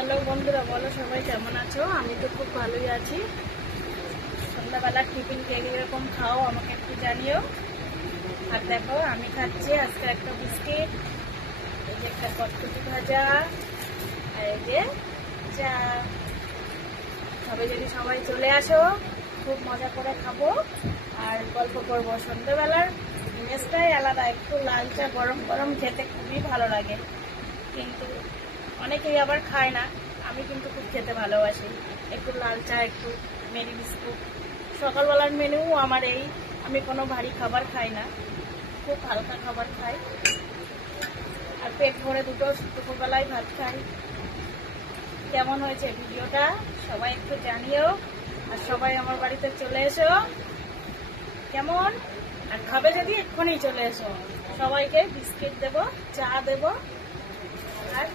Hello বন্ধুরা, বলো সবাই কেমন আছো? আমি তো খুব ভালোই আছি। সন্ধ্যাবেলার টিফিন কে এরকম খাও আমাকে একটু জানিও। আর দেখো আমি খাচ্ছি আজকে একটা বিস্কিট, এই যে একটা কটকটি ভাজা, আর এই যে চা। তবে যদি সবাই চলে আসো, খুব মজা করে খাবো আর গল্প করবো। সন্ধ্যাবেলার জিনিসটাই আলাদা, একটু লাল চা গরম গরম খেতে খুবই ভালো লাগে, কিন্তু অনেকেই আবার খায় না। আমি কিন্তু খুব খেতে ভালোবাসি, একটু লাল চা, একটু মেরি বিস্কুট। সকালবেলার মেনু আমার এই, আমি কোনো ভারী খাবার খাই না, খুব হালকা খাবার খাই, আর পেট ভরে দুপুরবেলায় ভাত খাই। কেমন হয়েছে ভিডিওটা সবাই একটু জানিও, আর সবাই আমার বাড়িতে চলে এসো কেমন। আর খাবে যদি এক্ষুনি চলে এসো, সবাইকে বিস্কিট দেবো, চা দেবো, আর